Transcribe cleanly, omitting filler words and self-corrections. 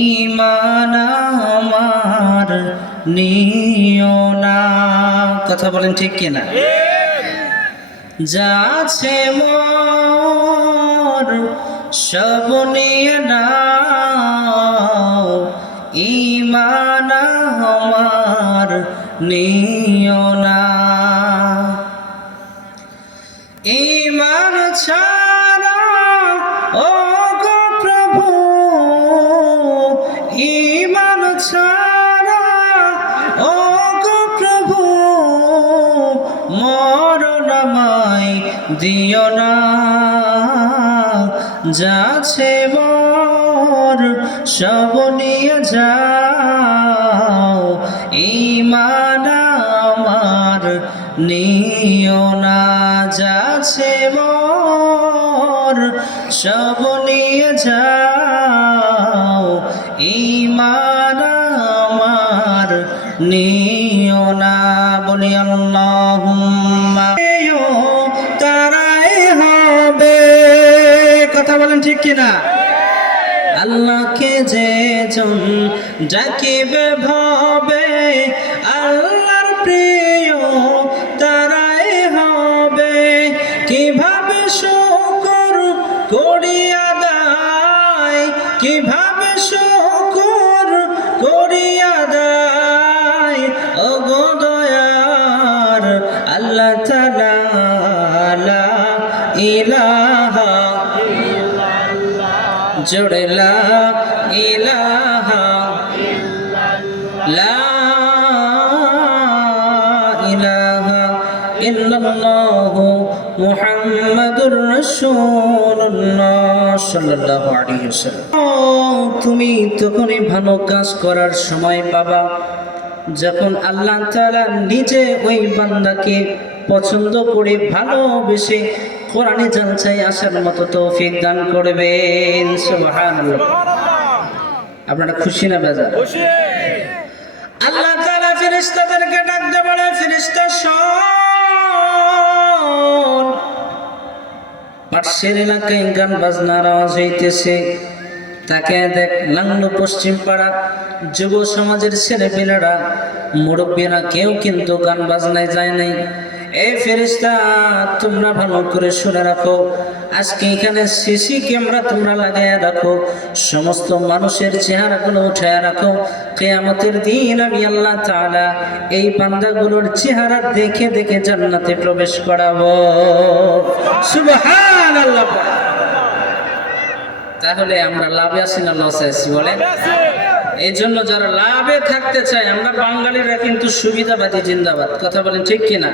ঈমান আমার নিও না। কথা বলেন ঠিক কিনা? যাচ্ছে মোর সব নিয়ে নাও, ঈমান আমার নিও না। ঈমান ছাড়া ও গো প্রভু, ঈমান ছাড়া ও গো প্রভু, মরণ আমায় দিও না। যাচ্ছে মোর সব নিয়ে যাও, ঈমান আমার নিও না। যাচ্ছে মোর সব নিয়ে যাও, ঈমান আমার নিও না। বলি আল্লাহুম্মা তারাই হবে। কথা বলেন ঠিক কিনা? আল্লাহকে যে জন ডাকিবে ভাবে, আল্লাহর প্রিয় তারাই হবে। কিভাবে শুকর করি আদায়, কিভাবে শুকর করি আদায়, ও গো দয়ার আল্লাহ তাআলা, লা ইলাহা জোরে লা ইলাহা, লা ইলাহা ইল্লাল্লাহু মুহাম্মাদুর রাসূলুল্লাহ সাল্লাল্লাহু আলাইহি ওয়াসাল্লাম। তুমি তখনই ভালো কাজ করার সময় পাবা যখন আল্লাহ তাআলা নিজে ওই বান্দাকে পছন্দ করে ভালোবেসে কোরআনে জালসায় আসার মতো তৌফিক দান করবেন। সুবহানাল্লাহ। আপনারা খুশি না বেজার? খুশি। আল্লাহ তাআলা ফেরেশতাদেরকে ডাকতে বলে, ফেরেশতা শোন, পাশের এলাকায় গান বাজনার আওয়াজ হইতেছে। তাকে দেখ, লাংলো পশ্চিম পাড়া যুব সমাজের ছেলেপেলেরা, মুরব্বীরা কেউ কিন্তু গান বাজনায় যায় নাই। এই ফেরেশতা, তোমরা ভালো করে শুনে রাখো, আজকে এখানে সিসি ক্যামেরা তোমরা লাগাইয়া রাখো, সমস্ত মানুষের চেহারাগুলো উঠায় রাখো। কিয়ামতের দিন আমি আল্লাহ তাআলা এই বান্দাগুলোর চেহারা দেখে দেখে জান্নাতে প্রবেশ করাবো। সুবহানাল্লাহ। তাহলে আমরা লাভে আছি না লসে আছি বলেন? এই জন্য যারা লাভে থাকতে চায়, আমরা বাঙালিরা কিন্তু সুবিধাবাদী জিন্দাবাদ। কথা বলেন ঠিক কিনা?